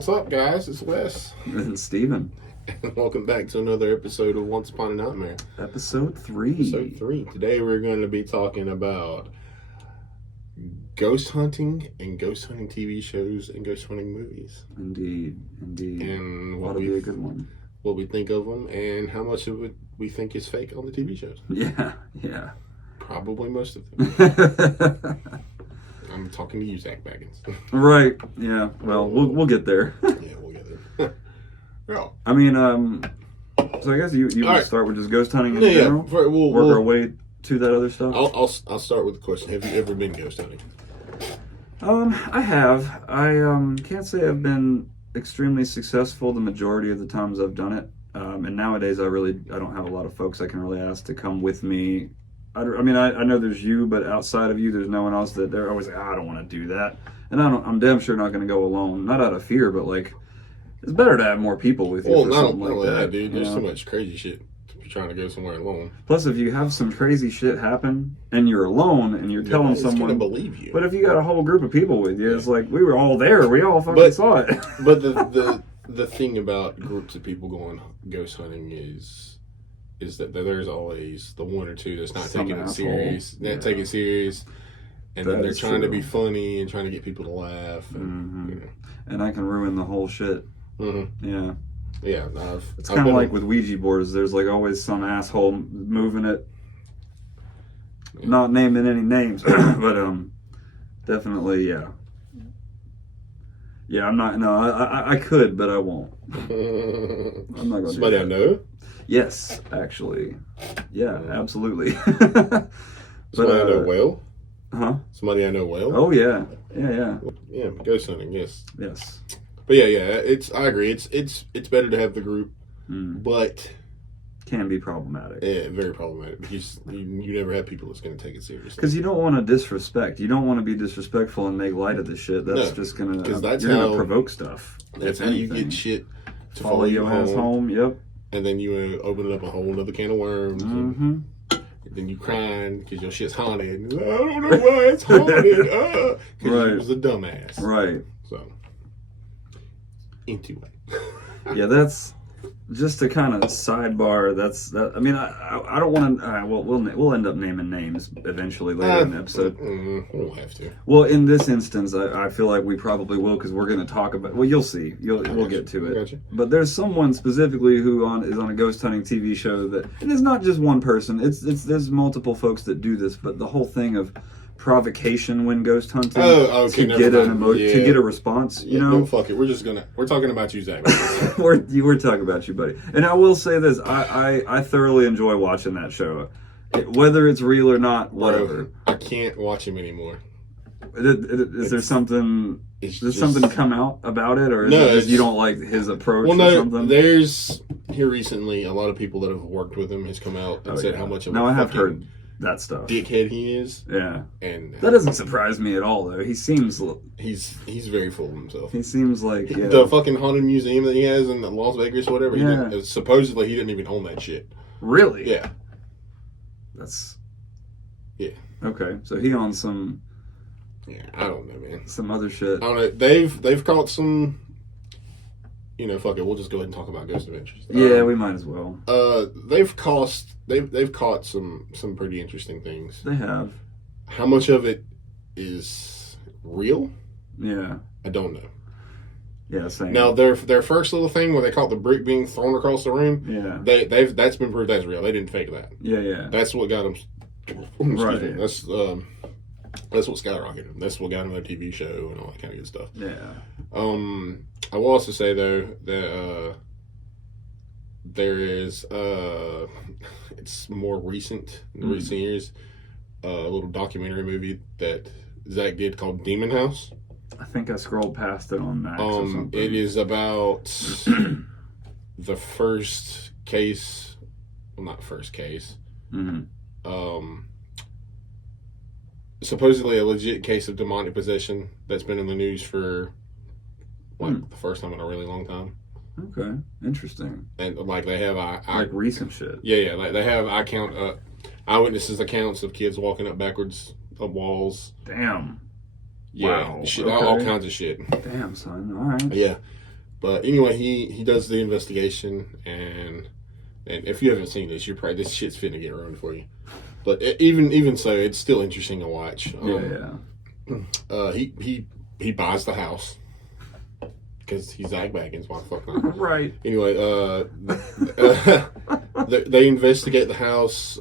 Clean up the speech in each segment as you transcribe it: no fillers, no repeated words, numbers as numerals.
What's up, guys? It's Wes. And Steven. And welcome back to another episode of Once Upon a Nightmare. Episode 3. Episode 3. Today we're going to be talking about ghost hunting and ghost hunting TV shows and ghost hunting movies. Indeed. And That'll be a good one. What we think of them and how much of it we think is fake on the TV shows. Yeah. Probably most of them. I'm talking to you, Zach Baggins. Right. Yeah. Well, we'll get there. Yeah, we'll get there. Oh. I mean, so I guess you want to start with just ghost hunting in general? Yeah. Work our way to that other stuff? I'll start with the question. Have you ever been ghost hunting? I have. I can't say I've been extremely successful the majority of the times I've done it. And nowadays I don't have a lot of folks I can really ask to come with me. I know there's you, but outside of you, there's no one else that they're always like, I don't want to do that. And I'm damn sure not going to go alone. Not out of fear, but like, it's better to have more people with you. Well, for not something only like that, dude. There's you know? so much crazy shit if you're trying to go somewhere alone. Plus, if you have some crazy shit happen and you're alone and you're telling someone, gonna believe you. But if you got a whole group of people with you, it's like we were all there. We all fucking saw it. But the thing about groups of people going ghost hunting is that there's always the one or two that's not Some taking it asshole. serious. Not taking it serious. And That then they're is trying to true. be funny and trying to get people to laugh. And, you know. And I can ruin the whole shit. Yeah. Yeah, It's kind of like with Ouija boards. There's like always some asshole moving it. Yeah. Not naming any names, but definitely, yeah. Yeah, I'm not. No, I could, but I won't. I'm not gonna. Somebody do I that. know. Yes, actually. Yeah, absolutely. Somebody I know well. Huh? Somebody I know well. Oh yeah. Yeah. Yeah, ghost hunting. Yes. Yes. But yeah. I agree. It's better to have the group, but Can be problematic. yeah, very problematic because you never have people that's going to take it seriously. Because you don't want to disrespect. You don't want to be disrespectful and make light of the shit. That's just gonna. Because that's you're how gonna provoke stuff. That's if how you anything. get shit to Follow your ass home. Yep. and then you open up a whole other can of worms. And then you crying because your shit's haunted. I don't know why it's haunted. Because you was a dumbass. Right. So, anyway. Yeah, that's just a kind of sidebar. That. I mean, I don't want to. We'll end up naming names eventually later in the episode. We don't have to. Well, in this instance, I feel like we probably will because we're going to talk about. Well, you'll see. We'll get to it. Gotcha. But there's someone specifically who is on a ghost hunting TV show that, and it's not just one person. There's multiple folks that do this. But the whole thing of provocation when ghost hunting okay, to get to get a response. You know, no, fuck it. We're talking about you, Zach. we're talking about you, buddy. And I will say this: I thoroughly enjoy watching that show, whether it's real or not. Whatever. I can't watch him anymore. Is there something? It's Does just- something come out about it, or is No, it just you it's- don't like his approach Well, or no, something? there's here recently a lot of people that have worked with him has come out and said how much of No, a I have fucking heard that stuff. dickhead he is, Yeah, and that doesn't surprise me at all. Though he seems he's very full of himself. like The fucking haunted museum that he has in Las Vegas or whatever. Yeah. Supposedly he didn't even own that shit. Really. Yeah. That's okay. So he owns some Yeah, I don't know, man. some other shit. I don't know. They've caught some. You know, fuck it. We'll just go ahead and talk about Ghost Adventures. Yeah, we might as well. They've caught some pretty interesting things. They have. How much of it is real? Yeah. I don't know. Yeah. Same. Now their first little thing where they caught the brick being thrown across the room. Yeah. That's been proved that's real. They didn't fake that. Yeah. That's what got them. Right. That's what skyrocketed them. That's what got them their TV show and all that kind of good stuff. Yeah. I will also say though that there is it's more recent in the recent years, a little documentary movie that Zach did called Demon House. I think I scrolled past it on Max or something. It is about the first case, well, not first case. Supposedly a legit case of demonic possession that's been in the news for the first time in a really long time. Okay, interesting. And like they have Like recent shit. Yeah, like they have eyewitnesses accounts of kids walking up backwards up walls. Damn. Yeah, Wow. shit, Okay. all kinds of shit. Damn, son. All right. Yeah. But anyway, he does the investigation, and if you haven't seen this, you're probably this shit's finna get ruined for you. But even so, it's still interesting to watch. He buys the house because he's Zach Baggins. Why the fuck not? Right. Anyway, they investigate the house.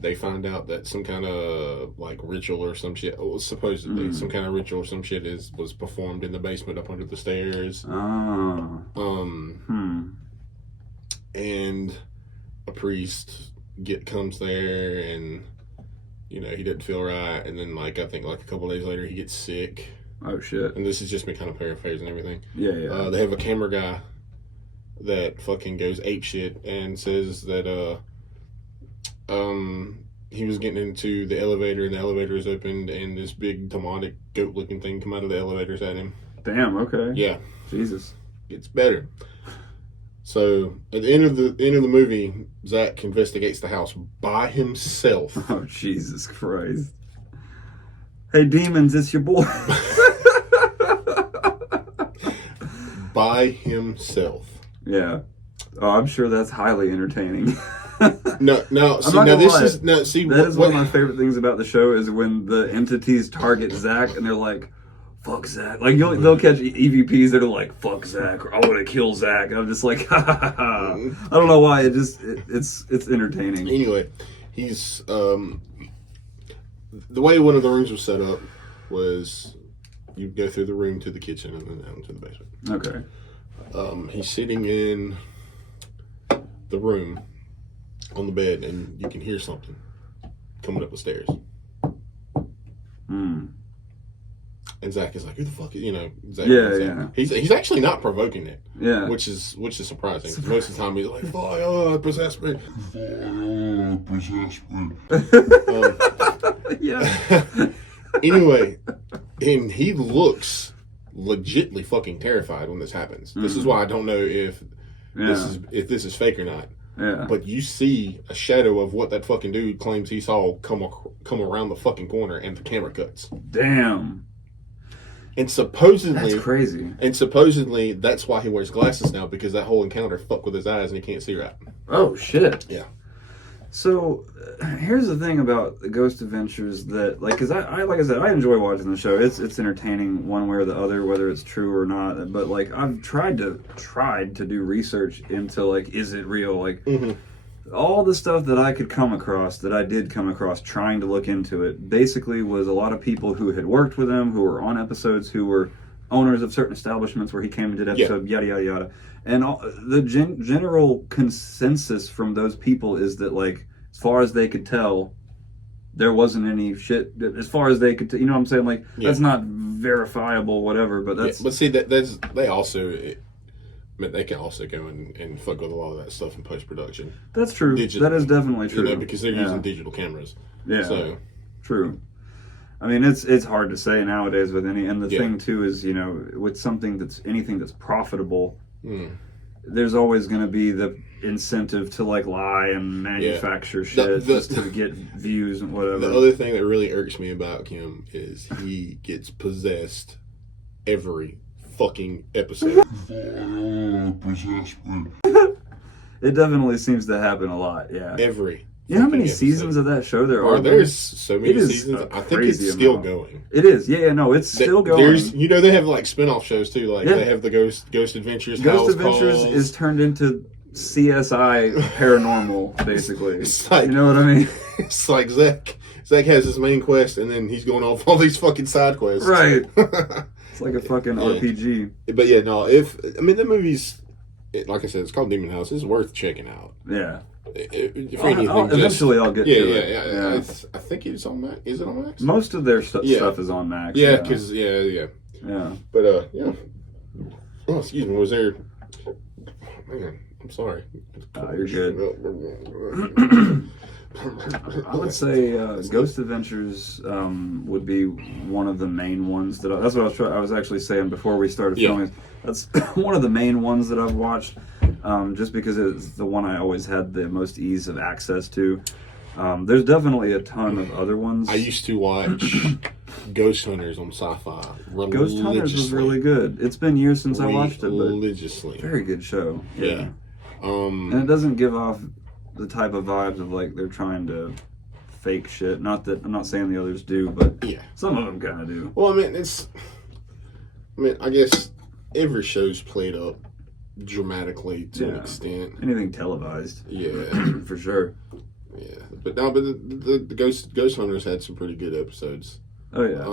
They find out that some kind of like ritual or some shit, supposedly some kind of ritual or some shit was performed in the basement up under the stairs. And a priest comes there, and he didn't feel right, and then I think a couple days later he gets sick. Oh shit! And this is just me kind of paraphrasing everything. Yeah. They have a camera guy that fucking goes ape shit and says that he was getting into the elevator, and the elevator is opened, and this big demonic goat looking thing come out of the elevators at him. Damn. Okay. Yeah. Jesus. It's better. So at the end of the movie, Zach investigates the house by himself. Oh Jesus Christ! Hey demons, it's your boy. By himself. Yeah. Oh, I'm sure that's highly entertaining. No. That is one of my favorite things about the show is when the entities target Zach and they're like, "Fuck Zach!" Like they'll catch EVPs that are like, "Fuck Zach," or "I want to kill Zach." And I'm just like, ha ha ha. I don't know why. It's entertaining. Anyway, he's the way one of the rooms was set up was you go through the room to the kitchen and then down to the basement. Okay. He's sitting in the room on the bed, and you can hear something coming up the stairs. And Zach is like, "Who the fuck is Zach?" Yeah. He's actually not provoking it. Yeah. Which is surprising. 'Cause most of the time he's like, "Fire, possess me." Yeah. Anyway, and he looks legitly fucking terrified when this happens. This is why I don't know if this is fake or not. Yeah. But you see a shadow of what that fucking dude claims he saw come around the fucking corner, and the camera cuts. Damn. And supposedly That's crazy. And supposedly that's why he wears glasses now, because that whole encounter fucked with his eyes and he can't see right. Oh shit. Yeah. So here's the thing about the Ghost Adventures that like I said I enjoy watching the show. It's entertaining one way or the other, whether it's true or not. But like I've tried to do research into like, is it real? Like all the stuff that I could come across, that I did come across trying to look into it, basically was a lot of people who had worked with him, who were on episodes, who were owners of certain establishments where he came and did episode, yada yada yada. And the general consensus from those people is that, like, as far as they could tell, there wasn't any shit. As far as they could, you know what I'm saying? Like, that's not verifiable, whatever. But that's. Yeah, but see, they can also go and fuck with a lot of that stuff in post production. That's true. That is definitely true. Because they're using digital cameras. Yeah. So true. I mean, it's hard to say nowadays with any. And the thing too is, with anything that's profitable. There's always going to be the incentive to like lie and manufacture shit just to get views and whatever. The other thing that really irks me about him is he gets possessed every fucking episode. It definitely seems to happen a lot. Yeah. Every. You know how many seasons of that show there are? There's so many seasons. I think it's still going. It is. Yeah, no, it's still going. They have like spin-off shows too. Like they have the Ghost Adventures. Ghost Adventures is turned into CSI Paranormal, basically. It's like, you know what I mean? It's like Zach has his main quest, and then he's going off all these fucking side quests. Right. It's like a fucking RPG. But yeah, no. The movie's, like I said, it's called Demon House. It's worth checking out. Yeah. Eventually I'll get to it. Yeah. I think it's on Max. Is it on Max? Most of their stuff is on Max. Yeah, because yeah. But yeah. Oh, excuse me. Was there? Man, I'm sorry. You're good. I would say Ghost Adventures would be one of the main ones that's what I was actually saying before we started filming. That's one of the main ones that I've watched, just because it's the one I always had the most ease of access to. There's definitely a ton of other ones. I used to watch Ghost Hunters on Sci-Fi. Ghost Hunters was really good. It's been years since I watched it, but religiously. very good show. Yeah. And it doesn't give off the type of vibes of like they're trying to fake shit. Not that I'm not saying the others do, but Yeah. some of them kind of do. Well, I guess every show's played up dramatically to an extent. Anything televised. Yeah. For sure. Yeah. But the Ghost Hunters had some pretty good episodes. Oh yeah.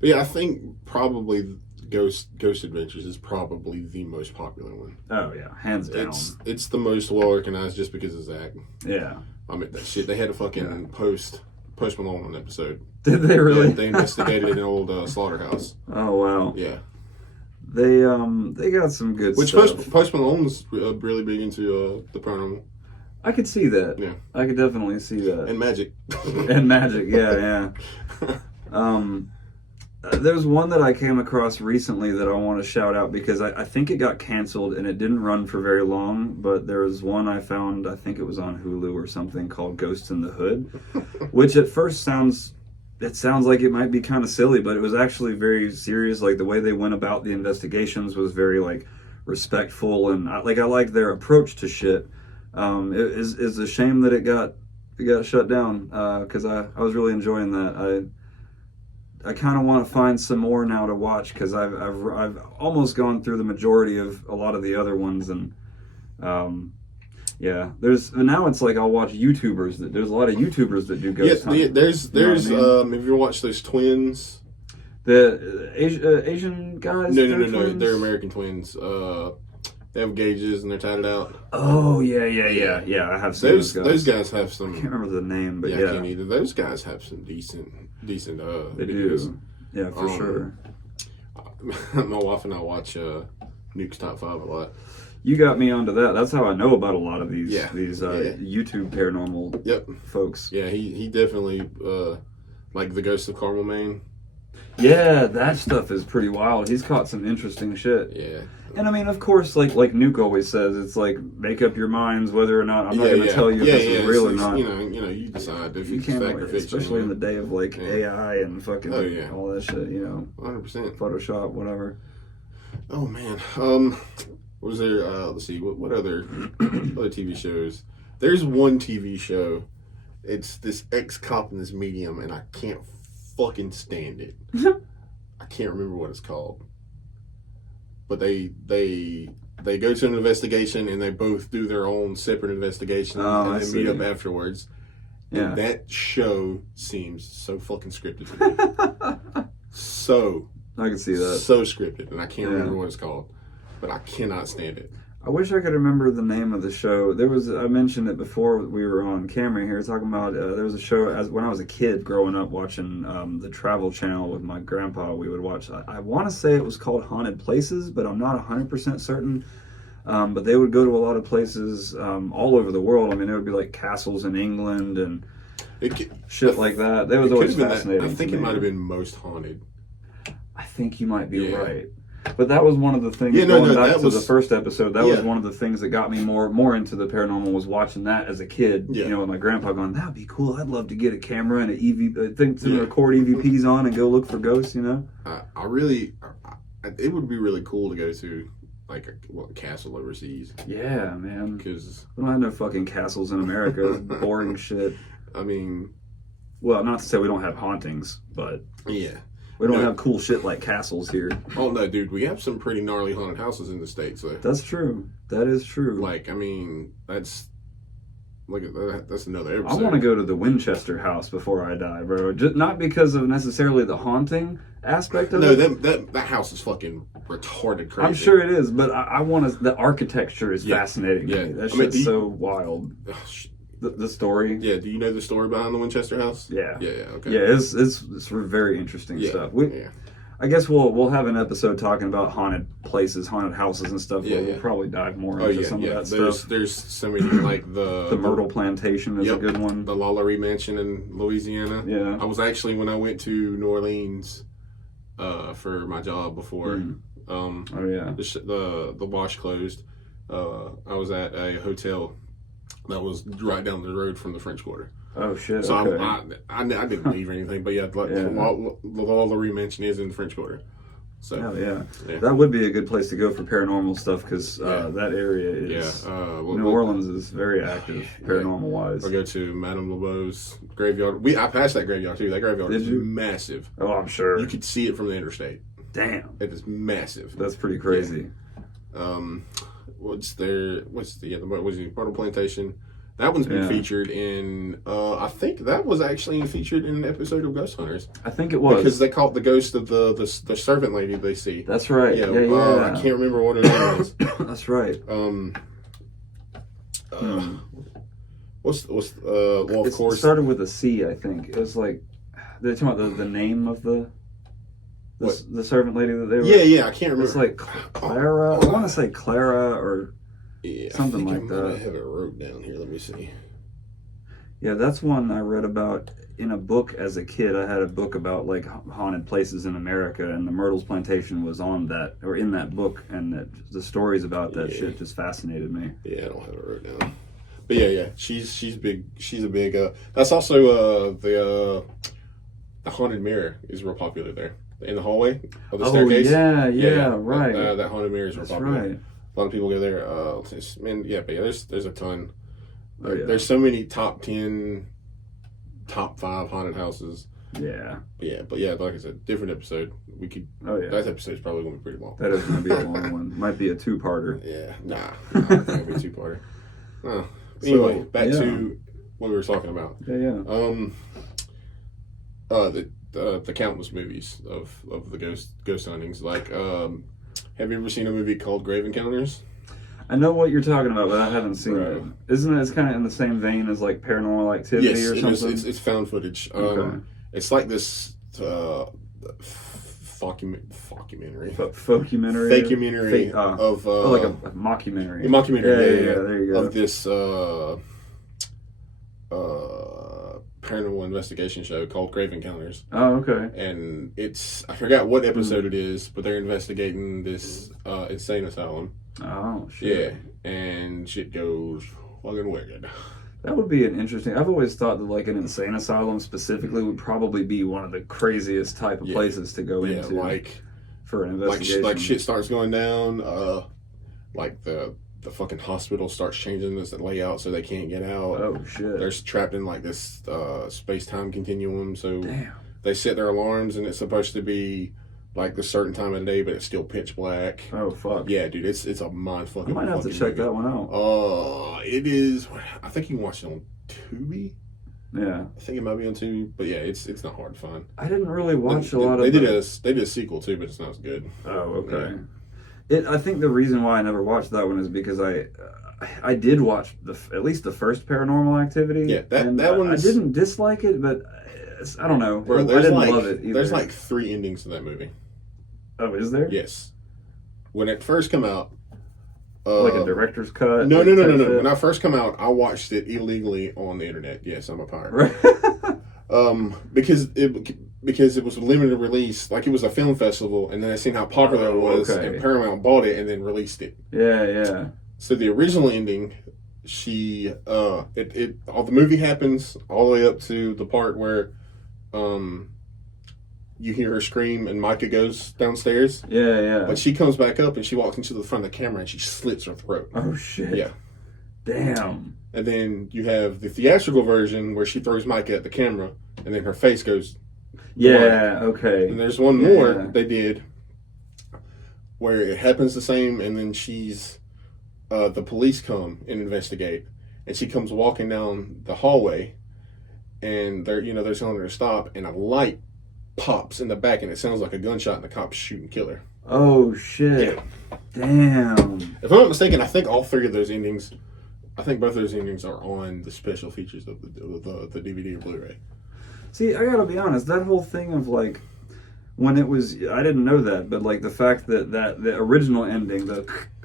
But yeah, I think probably Ghost Adventures is probably the most popular one. Oh yeah, hands down. It's the most well organized just because of Zach. Yeah. I mean that shit. They had a fucking Post Malone one episode. Did they really? Yeah, they investigated an old slaughterhouse. Oh wow. Yeah. They got some good stuff. Post Malone's really big into the paranormal. I could see that. Yeah. I could definitely see that. And magic. And magic, yeah. There's one that I came across recently that I want to shout out because I think it got canceled and it didn't run for very long, but there was one I found, I think it was on Hulu or something, called Ghosts in the Hood, which at first sounds like it might be kind of silly, but it was actually very serious. Like the way they went about the investigations was very like respectful, and I like their approach to shit. It is a shame that it got shut down because I was really enjoying that. I kind of want to find some more now to watch because I've almost gone through the majority of a lot of the other ones, and now it's like I'll watch YouTubers. There's a lot of YouTubers that do ghost hunting. There's you know what I mean? have you ever watched those twins? The Asian guys. No, they're American twins. They have gauges and they're tatted out. Oh yeah. I have seen those guys. Those guys have some. I can't remember the name, but I can't either. Those guys have some decent. They videos. do. Yeah, for sure. My wife and I watch Nuke's Top 5 a lot. You got me onto that. That's how I know about a lot of these YouTube paranormal folks. Yeah, he definitely like the Ghost of Carmel, Maine. Yeah, that stuff is pretty wild. He's caught some interesting shit. Yeah. And I mean, of course, like Nuke always says, it's like make up your minds whether or not I'm not going to tell you if this is real or not. You decide if it's fact or fiction. Especially in the day of like AI and fucking all that shit. 100%. Photoshop, whatever. Oh man. Was there? Let's see. What other TV shows? There's one TV show. It's this ex-cop and this medium, and I can't fucking stand it. I can't remember what it's called. But they go to an investigation and they both do their own separate investigations and they meet up afterwards. Yeah. And that show seems so fucking scripted to me. So I can see that. So scripted, and I can't remember what it's called. But I cannot stand it. I wish I could remember the name of the show. I mentioned it before we were on camera here, talking about there was a show when I was a kid growing up watching the Travel Channel with my grandpa. We would watch. I want to say it was called Haunted Places, but I'm not 100% certain. But they would go to a lot of places all over the world. I mean, it would be like castles in England and shit like that. That was always fascinating. I think it might have been Most Haunted. I think you might be right. But that was one of the things, going back to the first episode, that was one of the things that got me more into the paranormal, was watching that as a kid, with my grandpa going, that'd be cool, I'd love to get a camera and an thing to record EVPs on and go look for ghosts, it would be really cool to go to, like, a castle overseas. Yeah, man. Because we don't have no fucking castles in America. It's boring shit. I mean... Well, not to say we don't have hauntings, but... Yeah. We don't have cool shit like castles here. Oh no, dude, we have some pretty gnarly haunted houses in the States. So. That's true. That is true. Like, I mean, that's another episode. I want to go to the Winchester house before I die, bro. Just not because of necessarily the haunting aspect of it. No, that house is fucking retarded crazy. I'm sure it is, but I want to. The architecture is fascinating to me. That shit's so wild. The story. Yeah, do you know the story behind the Winchester house? Yeah. Yeah, okay. Yeah, it's very interesting stuff. I guess we'll have an episode talking about haunted places, haunted houses and stuff. We'll probably dive more into some of that stuff. There's so many, like the Myrtle Plantation is a good one. The Lalaurie Mansion in Louisiana. Yeah. I was actually, when I went to New Orleans for my job before the wash closed, I was at a hotel that was right down the road from the French Quarter. Oh shit! So Okay. I didn't leave or anything, but yeah, like all the mansion is in the French Quarter. So Hell yeah. Yeah. That would be a good place to go for paranormal stuff because Yeah. that area is. New New Orleans is very active paranormal wise. I'll go to Madame Lebeau's graveyard. I passed that graveyard too. That graveyard Did is you? massive. Oh, I'm sure. You could see it from the interstate. Damn. It is massive. That's pretty crazy. What's the Myrtle Plantation? That one's been featured in. I think that was actually featured in an episode of Ghost Hunters. I think it was Because they caught the ghost of the servant lady they see. That's right. Yeah. I can't remember what her name is. That's right. Well, of It course. started with a C, I think. It was like they're talking about the name of the servant lady that they were. Yeah, I can't remember. It's like Clara. I want to say Clara or something I like think that. I have it wrote down here. Let me see. Yeah, that's one I read about in a book as a kid. I had a book about like haunted places in America, and the Myrtles Plantation was on that or in that book, and the stories about that shit just fascinated me. Yeah, I don't have it wrote down. But yeah, she's big. She's a big. That's also the haunted mirror is real popular there in the hallway of the staircase. Yeah, right. That haunted mirror is real That's popular. right. A lot of people go there. There's a ton. Oh, yeah. There's so many top 10, top 5 haunted houses. Yeah. But like I said, different episode. We could. Oh yeah. That episode's probably gonna be pretty long. That is going to be a long one. Might be a two-parter. Yeah, nah, I think it'll be 2-parter. Anyway, back to what we were talking about. Yeah. The countless movies of the ghost huntings. Like, have you ever seen a movie called Grave Encounters? I know what you're talking about, but I haven't seen Right. it. Isn't it? It's kind of in the same vein as like Paranormal Activity Yes, or it something. is. It's found footage. Okay. It's like this documentary. Folkumentary. Fakeomentary of like a mockumentary. a mockumentary. Yeah, there you go. Of this paranormal investigation show called Grave Encounters. Oh, okay. And I forgot what episode it is, but they're investigating this insane asylum. Oh, shit. Yeah, and shit goes fucking wicked. That would be an interesting. I've always thought that like an insane asylum specifically would probably be one of the craziest type of places to go into. Like for an investigation. like shit starts going down. Like the fucking hospital starts changing this layout so they can't get out. Oh shit. They're trapped in like this space-time continuum. So Damn. they set their alarms and it's supposed to be like the certain time of the day, but it's still pitch black. Oh fuck. Yeah, dude, it's a mind fucking. I might have to check that one out. It is. I think you can watch it on Tubi. Yeah. I think it might be on Tubi, but yeah, it's not hard to find. I didn't really watch a lot They of. did a sequel too, but it's not as good. Oh, okay. I think the reason why I never watched that one is because I did watch at least the first Paranormal Activity. Yeah, that one. I didn't dislike it, but I don't know. Bro, I didn't love it either. There's like 3 endings to that movie. Oh, is there? Yes. When it first came out. Like a director's cut? No. Like When I first came out, I watched it illegally on the internet. Yes, I'm a pirate. Right. Because it was a limited release, like it was a film festival, and then I seen how popular it was, and Paramount bought it and then released it. Yeah. So the original ending, all the movie happens all the way up to the part where, you hear her scream and Micah goes downstairs. Yeah. But she comes back up and she walks into the front of the camera and she slits her throat. Oh shit. Yeah. Damn. And then you have the theatrical version where she throws Micah at the camera and then her face goes. Yeah, okay. And there's one more they did where it happens the same, and then the police come and investigate, and she comes walking down the hallway, and they're telling her to stop, and a light pops in the back, and it sounds like a gunshot, and the cops shoot and kill her. Oh shit. Yeah. Damn. If I'm not mistaken, I think all 3 of those endings, I think both of those endings are on the special features of the DVD or Blu-ray. See, I gotta be honest, that whole thing of like, when it was, I didn't know that, but like the fact that the original ending,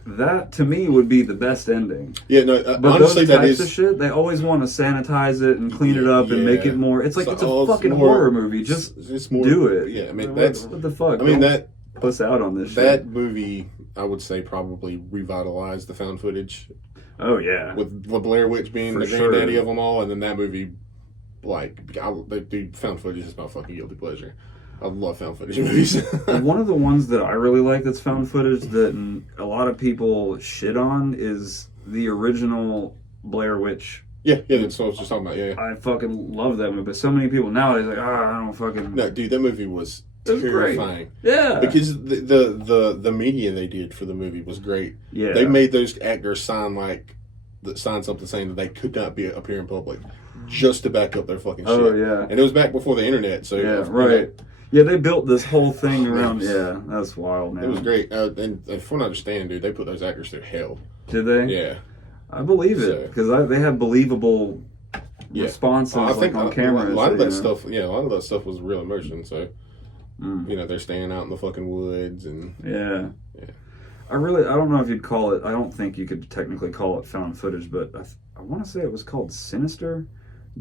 that to me would be the best ending. Yeah, no, But honestly, those that types is. of shit, they always want to sanitize it and clean it up and make it more, it's like, So it's a fucking more, horror movie, just it's more, do it. Yeah, I mean, what the fuck? I mean, Don't puss out on this shit. That movie I would say probably revitalized the found footage Oh yeah. with the Blair Witch being For the granddaddy sure. of them all, and then that movie, dude, found footage is my fucking guilty pleasure. I love found footage movies. One of the ones that I really like that's found footage that a lot of people shit on is the original Blair Witch. yeah, that's what I was just talking about. Yeah, I fucking love that movie, but so many people nowadays like, I don't fucking. no, dude, that movie was It was great. terrifying Yeah. because the media they did for the movie was great. Yeah. They made those actors sign something saying that they could not appear in public just to back up their fucking shit. Oh yeah. And it was back before the internet, so Yeah. Right. Yeah, they built this whole thing around. It was- Yeah, that's wild, man. It was great. And from what I understand, dude, they put those actors through hell. Did they? Yeah. I believe So- it because they had believable Yeah. responses I think on camera. a lot of that stuff, a lot of that stuff was real immersion. So, Mm. they're staying out in the fucking woods and Yeah. Yeah. I don't know if you'd call it. I don't think you could technically call it found footage, but I want to say it was called Sinister.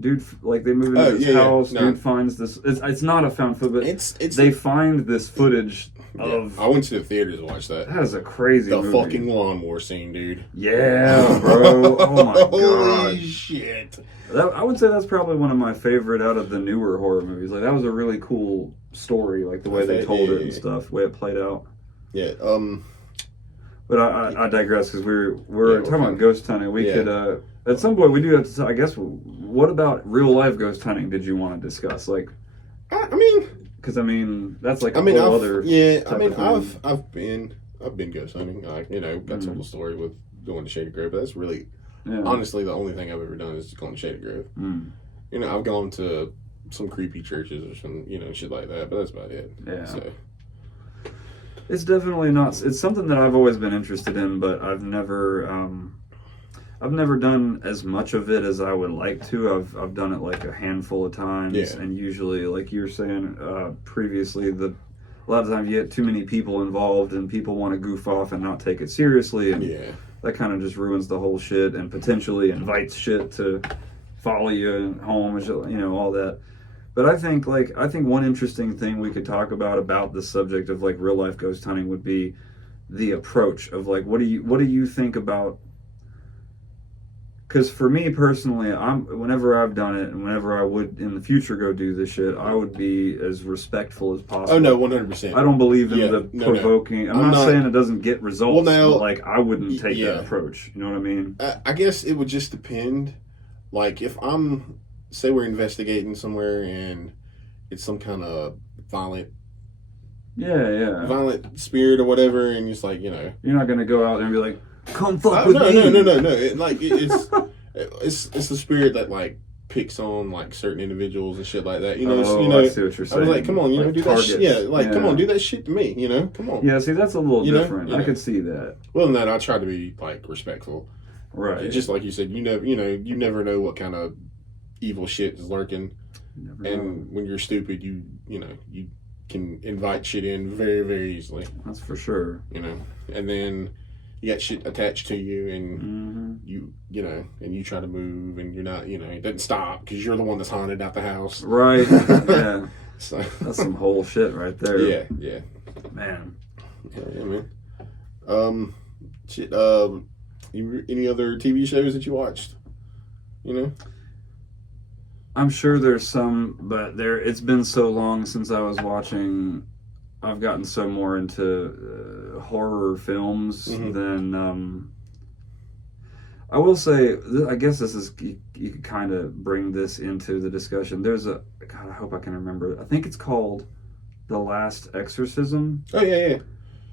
Dude, like they move into Oh, this yeah, yeah. house. No. Dude finds this. It's not a found footage, but it's they find this footage yeah. of. I went to the theater to watch that. That is a crazy The movie. fucking lawnmower scene, dude. Yeah, bro. Oh my Holy god. shit. I would say that's probably one of my favorite out of the newer horror movies. Like that was a really cool story, like the way they told it and stuff, the way it played out. Yeah. But I digress because we're Yeah, talking about ghost hunting. We Yeah. could at some point we do have to. I guess what about real life ghost hunting? Did you want to discuss? Like, I mean, because that's like a whole other. yeah. I type mean, of thing. I've been ghost hunting. Got told a story with going to Shady Grove, but that's really Yeah. honestly the only thing I've ever done is going to Shady Grove. Mm. I've gone to some creepy churches or some shit like that, but that's about it. Yeah. So It's definitely not. It's something that I've always been interested in, but I've never done as much of it as I would like to. I've done it like a handful of times, Yeah. and usually, like you were saying previously, a lot of times you get too many people involved, and people want to goof off and not take it seriously, and yeah, that kind of just ruins the whole shit, and potentially invites shit to follow you home, all that. But I think one interesting thing we could talk about the subject of like real life ghost hunting would be the approach of like what do you think about? Because for me personally, whenever I've done it and whenever I would in the future go do this shit, I would be as respectful as possible. oh no, 100%. I don't believe in Yeah, the no. provoking. I'm I'm not not- saying it doesn't get results, Well, now- but like I wouldn't take Yeah. that approach. You know what I mean? I guess it would just depend. Like if say we're investigating somewhere and it's some kind of violent Yeah. spirit or whatever, and it's like You're not gonna go out there and be like, "Come fuck oh, with no, me." no. It's the spirit that like picks on like certain individuals and shit like that. I see what you're I saying. was like, come on, Like do that shit. Yeah, targets. come on, do that shit to me. Come on. Yeah, see, that's a little You know? different. You I know. could see that. Well, then I try to be like respectful. Right. Just like you said, you never know what kind of evil shit is lurking. Never know. And when you're stupid, you can invite shit in very, very easily, That's for sure. and then you got shit attached to you, and Hmm. and you try to move, and you're not, it doesn't stop because you're the one that's haunted out the house. Right. Yeah. So That's some whole shit right there. yeah, Man. man. Shit. Any other TV shows that you watched? I'm sure there's some, but it's been so long since I was watching. I've gotten so more into horror films Mhm. than. I will say, I guess this is you could kind of bring this into the discussion. There's God, I hope I can remember. I think it's called The Last Exorcism, Oh yeah.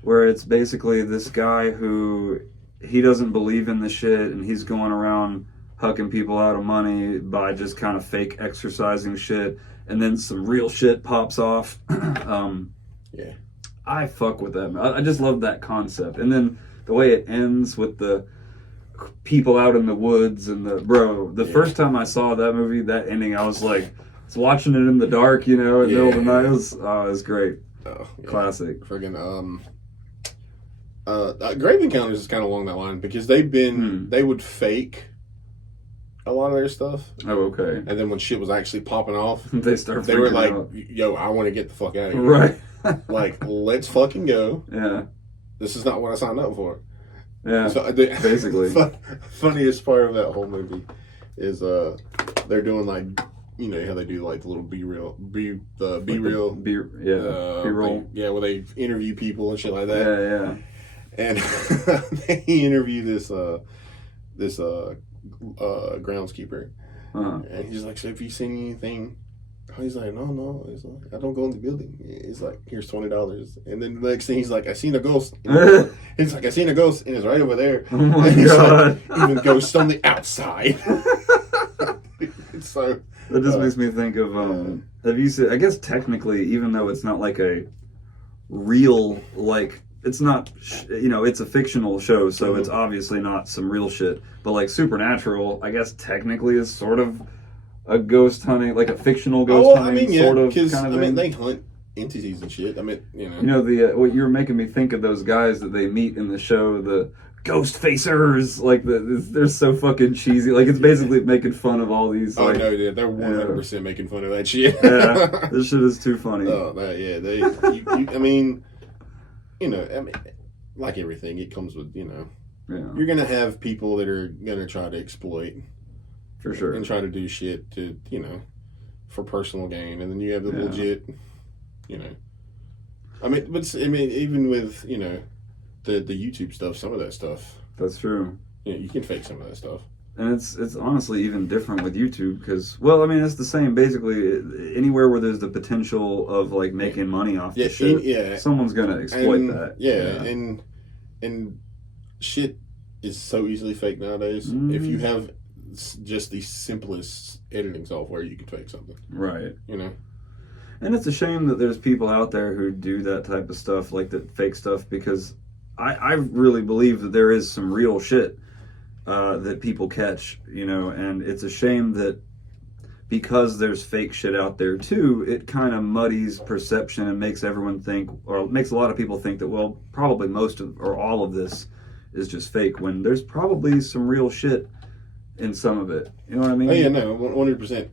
where it's basically this guy who he doesn't believe in the shit, and he's going around hucking people out of money by just kind of fake exercising shit, and then some real shit pops off. Yeah. I fuck with that. I just love that concept, and then the way it ends with the people out in the woods and the first time I saw that movie, that ending, I was like, watching it in the dark, in the middle of the night. It was great. Oh, yeah. Classic. Friggin' Grave Encounters is kind of along that line because they would fake a lot of their stuff, Oh, okay. and then when shit was actually popping off, They start. they were freaking like, out. "Yo, I want to get the fuck out of here." Right. Like, let's fucking go. Yeah. this is not what I signed up for. Yeah, So basically. funniest part of that whole movie is they're doing like, you know how they do like the little B-roll, B-roll. yeah, where they interview people and shit like that. Yeah. And they interview this groundskeeper, and he's like, "So have you seen anything?" He's like, "No." He's like, "I don't go in the building." He's like, "Here's $20." And then the next thing, he's like, "I seen a ghost." He's like, "I seen a ghost, and it's right over there." Oh my and he's God. like, "Even ghosts on the outside." So that just makes me think of have you seen? I guess technically, even though it's not like a real like. It's not, it's a fictional show, so it's obviously not some real shit. But like Supernatural, I guess technically is sort of a ghost hunting, like a fictional ghost hunting sort of kind of thing. They hunt entities and shit. I mean, what you were making me think of those guys that they meet in the show, the ghost facers. Like they're so fucking cheesy. Like it's basically making fun of all these. Oh no, they're 100% making fun of that shit. Yeah, this shit is too funny. Oh yeah, I mean, like everything, it comes with, you're going to have people that are going to try to exploit. For sure. And try to do shit to, for personal gain. And then you have the legit, even with, the YouTube stuff, some of that stuff. That's true. You can fake some of that stuff. And it's honestly even different with YouTube because, it's the same. Basically, anywhere where there's the potential of like making money off the shit, someone's gonna exploit that. Yeah, and shit is so easily fake nowadays. If you have just the simplest editing software, you can fake something. Right. And it's a shame that there's people out there who do that type of stuff, like that fake stuff, because I really believe that there is some real shit. That people catch, and it's a shame that because there's fake shit out there too, it kind of muddies perception and makes everyone think, or makes a lot of people think that, well, probably most of or all of this is just fake, when there's probably some real shit in some of it. You know what I mean? Oh yeah, no, 100%.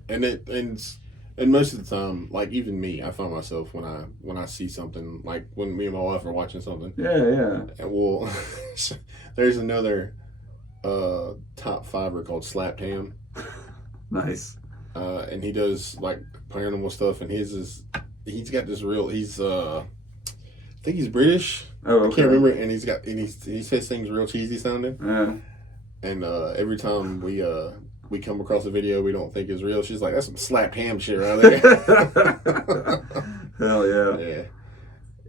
And most of the time, like even me, I find myself when I see something, like when me and my wife are watching something. Yeah. And there's another top fiver called Slapped Ham. Nice. And he does like paranormal stuff, and he's got this real, I think he's British. Oh, okay. I can't remember, and he says things real cheesy sounding. Yeah. And every time we come across a video we don't think is real, she's like, "That's some slapped ham shit right there." Hell yeah. Yeah.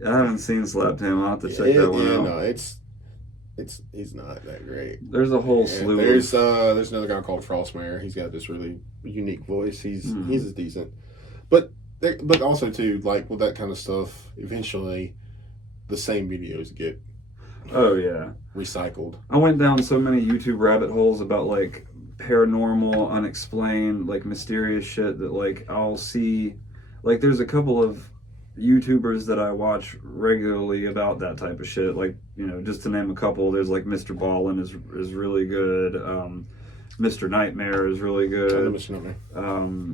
I haven't seen Slapped Ham. I'll have to check that one out. No, he's not that great. There's a whole slew. There's another guy called Frostmayer. He's got this really unique voice. He's decent, but also too, like with that kind of stuff, eventually the same videos get recycled. I went down so many YouTube rabbit holes about like paranormal, unexplained, like mysterious shit that like I'll see. Like there's a couple of YouTubers that I watch regularly about that type of shit, like, just to name a couple. There's like Mr. Ballin is really good. Mr. Nightmare is really good. I know Mr. Nightmare.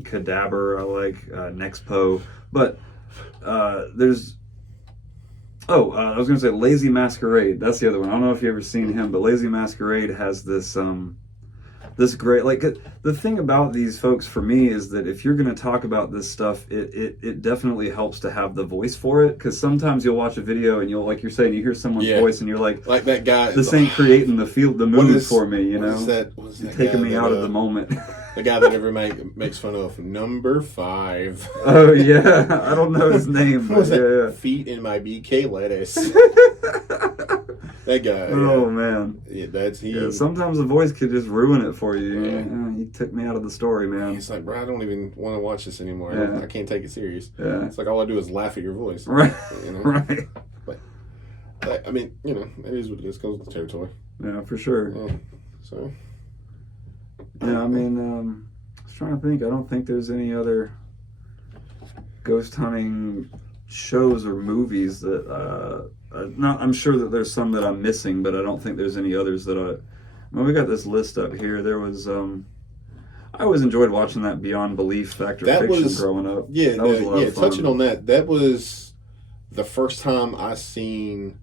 Cadaver, I like. Nexpo. But there's I was gonna say Lazy Masquerade. That's the other one. I don't know if you've ever seen him, but Lazy Masquerade has this this great, like, the thing about these folks for me is that if you're going to talk about this stuff, it definitely helps to have the voice for it, because sometimes you'll watch a video and you'll, like you're saying, you hear someone's voice and you're like that guy, this ain't creating the mood for me, what is that taking me out of the moment. The guy that ever makes fun of number 5. Oh yeah, I don't know his name. But yeah. Feet in my BK lettuce. That guy. Oh man. Yeah, that's he. Yeah, sometimes the voice could just ruin it for you. Yeah. He took me out of the story, man. It's like, bro, I don't even want to watch this anymore. Yeah. I can't take it serious. Yeah. It's like all I do is laugh at your voice. Right. Right. But I mean, it is what it is. Goes with the territory. Yeah, for sure. So. Yeah, I mean, I was trying to think. I don't think there's any other ghost hunting shows or movies that I'm sure that there's some that I'm missing, but I don't think there's any others that we got this list up here. There was I always enjoyed watching that Beyond Belief Fact or Fiction growing up. Yeah, that was a lot of fun. Touching on that was the first time I seen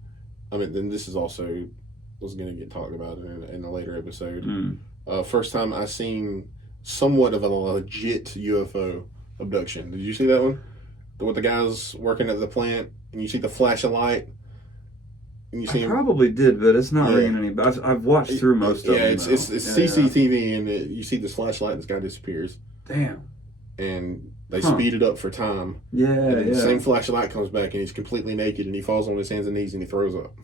I mean, then this is also was going to get talked about in a later episode. Mm. First time I seen somewhat of a legit UFO abduction. Did you see that one? With the guys working at the plant, and you see the flash of light, and you see I him. probably did, but it's not ringing any. But I've watched through most of them. Yeah, it's CCTV, and you see this flashlight, and this guy disappears. Damn. And they speed it up for time. Yeah, and then yeah. the same flashlight comes back, and he's completely naked, and he falls on his hands and knees, and he throws up.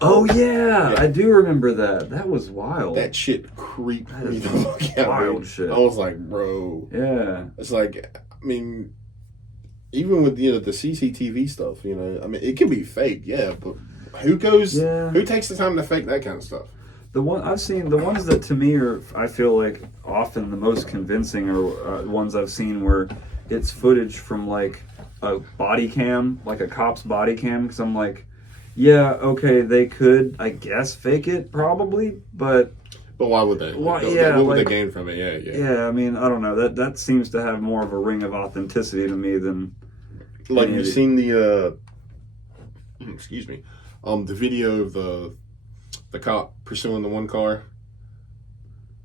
Oh yeah, I do remember that. That was wild. That shit creeped That me is the fuck out. wild Dude. shit. I was like, bro. Yeah. It's like, I mean, even with the CCTV stuff, I mean, it can be fake, yeah, but who takes the time to fake that kind of stuff? The ones that to me are, I feel like often the most convincing are ones I've seen where it's footage from like a body cam, like a cop's body cam. Because I'm like, yeah, okay, they could, I guess, fake it probably, but why would they? What would they gain from it? Yeah. Yeah, I mean, I don't know. That seems to have more of a ring of authenticity to me than like you've seen the excuse me, the video of the cop pursuing the one car,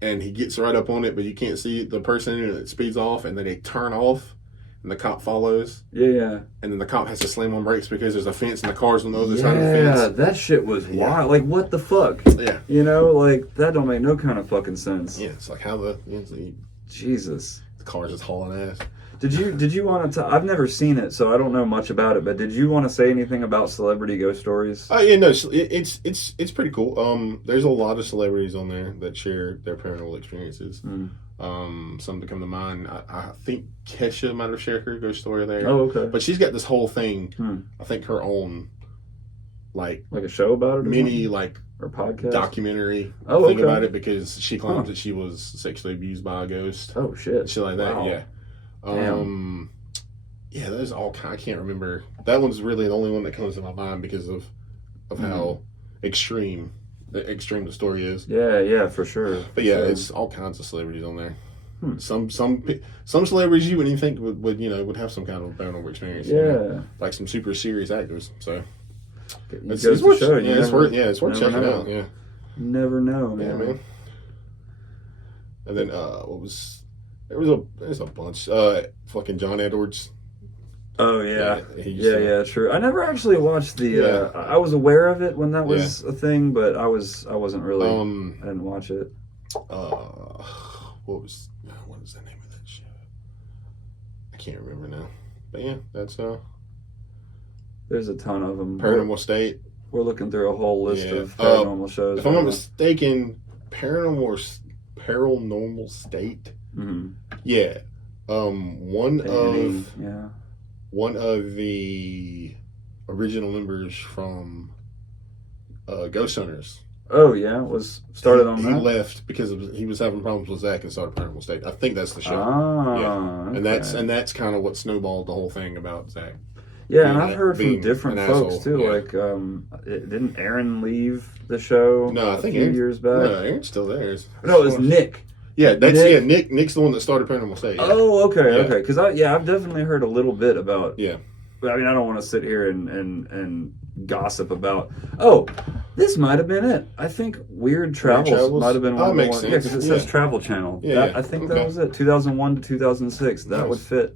and he gets right up on it, but you can't see the person, and it speeds off, and then they turn off, and the cop follows. Yeah. And then the cop has to slam on brakes because there's a fence and the car's on the other side of the fence. Yeah, that shit was wild. Like, what the fuck? Yeah. Like, that don't make no kind of fucking sense. Yeah, it's like how the Jesus. car's just hauling ass. Did you want to? I've never seen it, so I don't know much about it. But did you want to say anything about celebrity ghost stories? Yeah, no, it's pretty cool. There's a lot of celebrities on there that share their paranormal experiences. Some that come to mind. I think Kesha might have shared her ghost story there. Oh, okay. But she's got this whole thing. I think her own, like a show about it, or mini something? Or podcast documentary thing about it, because she claims that she was sexually abused by a ghost. Oh shit! Shit like that. Wow. Yeah. Yeah, there's all kind. I can't remember. That one's really the only one that comes to my mind because of how extreme the story is. Yeah, for sure. But yeah, it's all kinds of celebrities on there. Some celebrities you wouldn't even think would have some kind of paranormal experience. Yeah, like some super serious actors. So it's worth checking out. Yeah, never know, man. Yeah, man. And then there's a bunch. Fucking John Edwards. Oh yeah, true. I never actually watched the. I was aware of it when that was a thing, but I wasn't really. I didn't watch it. What is the name of that show? I can't remember now. But yeah, that's There's a ton of them. Paranormal State. We're looking through a whole list of paranormal shows. If I'm not mistaken, Paranormal State. Mm-hmm. Yeah. One of the original members from Ghost Hunters. Oh yeah, was started on that. He left because he was having problems with Zach and started Paranormal State. I think that's the show. Okay. And that's kind of what snowballed the whole thing about Zach. Yeah, and I've heard from different folks asshole. too. Yeah. Like, didn't Aaron leave the show? No, I think a few years back. No, Aaron's still there. No, it was Nick. Yeah, Nick's the one that started Paranormal State. Yeah. Oh, okay. Because I've definitely heard a little bit about. Yeah. I mean, I don't want to sit here and gossip about. Oh, this might have been it. I think Weird Travels might have been one of the ones. Yeah, because it says Travel Channel. I think that was it. 2001 to 2006. That would fit.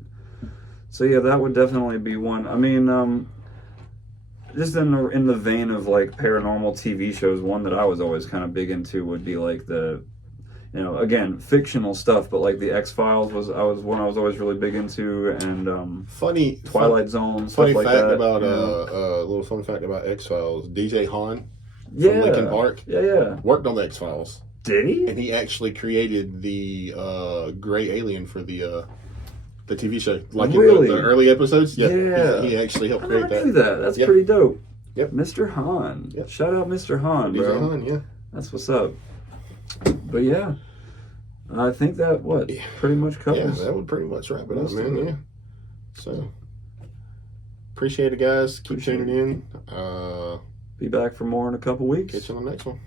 So yeah, that would definitely be one. I mean, just in the vein of like paranormal TV shows, one that I was always kind of big into would be like the. Again, fictional stuff, but like the X-Files was always really big into, and Twilight Zone, stuff like that. Little fun fact about X-Files: DJ Hahn from Linkin Park, worked on the X-Files. Did he? And he actually created the gray alien for the TV show, like really? in the early episodes. Yeah. He actually helped create that. I knew that. That's pretty dope. Yep. Mr. Hahn. Yep. Shout out Mr. Hahn, bro. DJ Hahn, yeah. That's what's up. But yeah, I think that pretty much covers. Yeah, that would pretty much wrap it up, man. Yeah. So appreciate it, guys. Keep tuning in. Be back for more in a couple weeks. Catch you on the next one.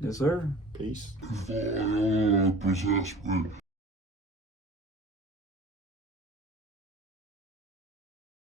Yes, sir. Peace.